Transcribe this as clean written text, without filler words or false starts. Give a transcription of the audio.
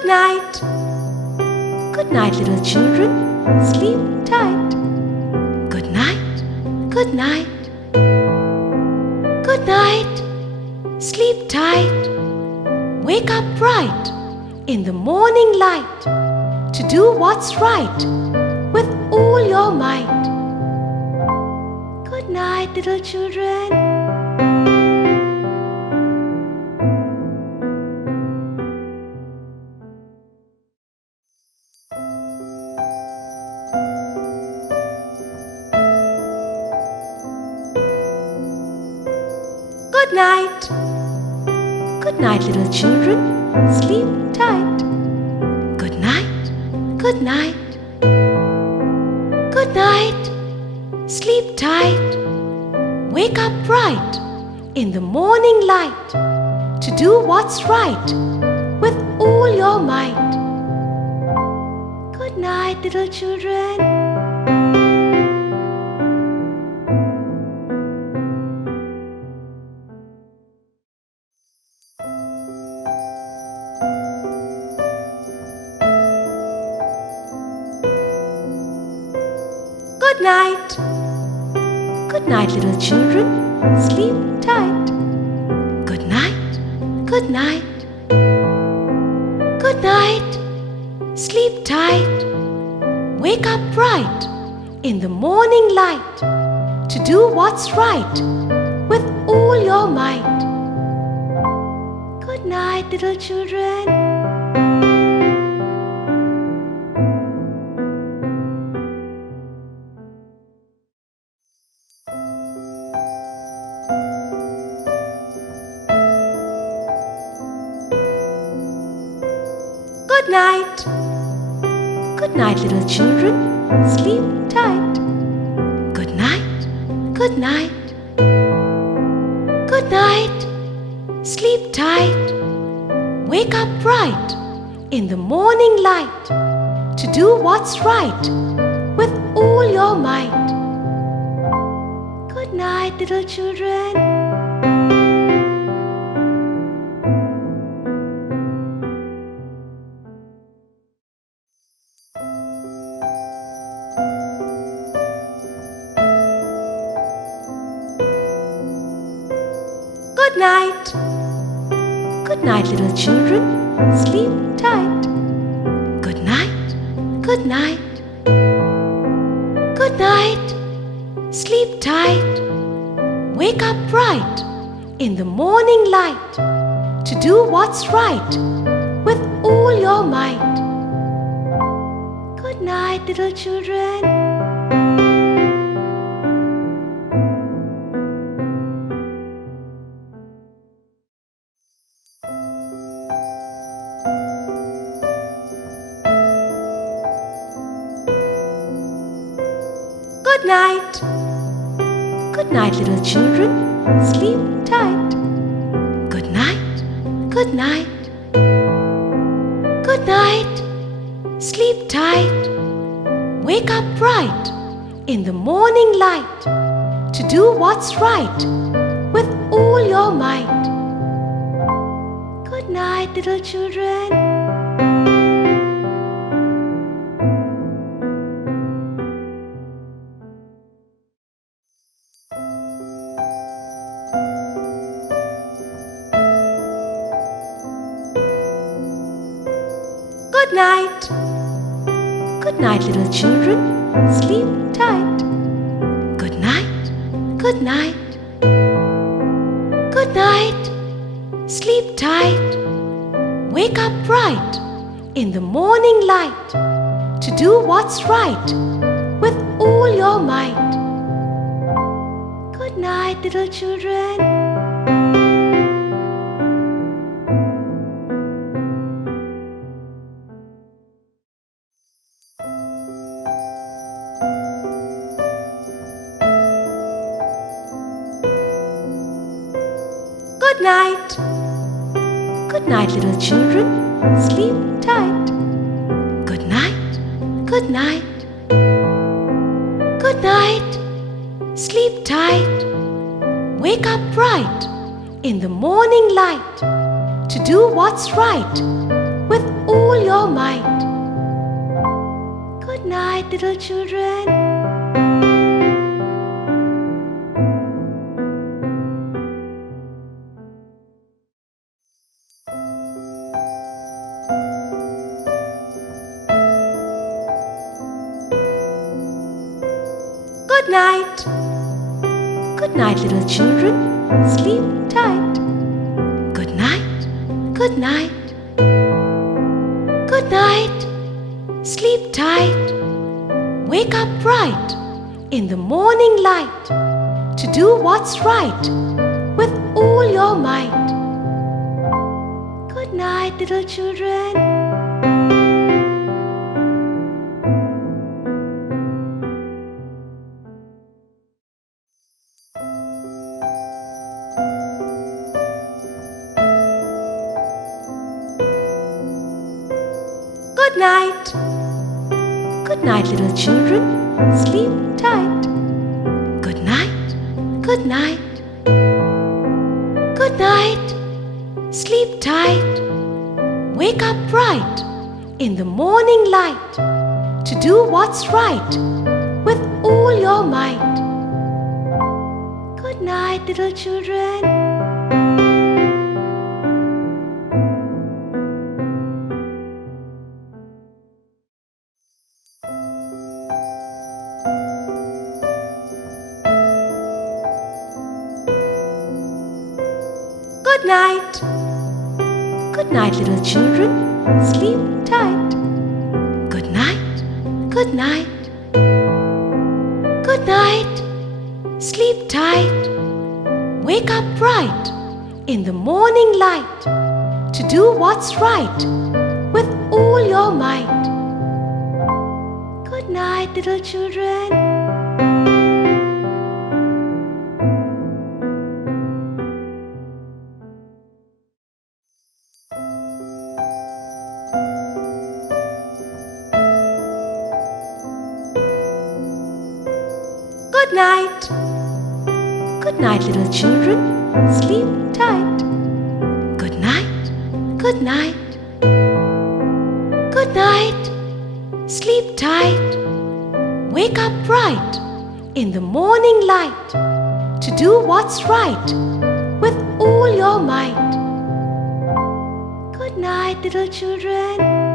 Good night. Good night, little children. Sleep tight. Good night. Good night. Good night. Sleep tight. Wake up bright in the morning light to do what's right with all your might. Good night, little children. Good night. Good night, little children. Sleep tight. Good night. Good night. Good night. Sleep tight. Wake up bright in the morning light to do what's right with all your might. Good night, little children. Good night. Good night, little children. Sleep tight. Good night. Good night. Good night. Sleep tight. Wake up bright in the morning light to do what's right with all your might. Good night, little children. Good night. Good night, little children. Sleep tight. Good night. Good night. Good night. Sleep tight. Wake up bright in the morning light to do what's right with all your might. Good night, little children. Good night. Good night, little children. Sleep tight. Good night. Good night. Good night. Sleep tight. Wake up bright in the morning light to do what's right with all your might. Good night, little children. Good night. Good night, little children. Sleep tight. Good night. Good night. Good night. Sleep tight. Wake up bright in the morning light to do what's right with all your might. Good night, little children. Good night. Good night, little children. Sleep tight. Good night. Good night. Good night. Sleep tight. Wake up bright in the morning light to do what's right with all your might. Good night, little children. Good night. Good night, little children. Sleep tight. Good night. Good night. Good night. Sleep tight. Wake up bright in the morning light to do what's right with all your might. Good night, little children. Good night. Good night, little children. Sleep tight. Good night. Good night. Good night. Sleep tight. Wake up bright in the morning light to do what's right with all your might. Good night, little children. Good night. Good night, little children. Sleep tight. Good night. Good night. Good night. Sleep tight. Wake up bright in the morning light to do what's right with all your might. Good night, little children. Good night. Good night, little children. Sleep tight. Good night. Good night. Good night. Sleep tight. Wake up bright in the morning light to do what's right with all your might. Good night, little children. Good night. Good night, little children. Sleep tight. Good night. Good night. Good night. Sleep tight. Wake up bright in the morning light to do what's right with all your might. Good night, little children.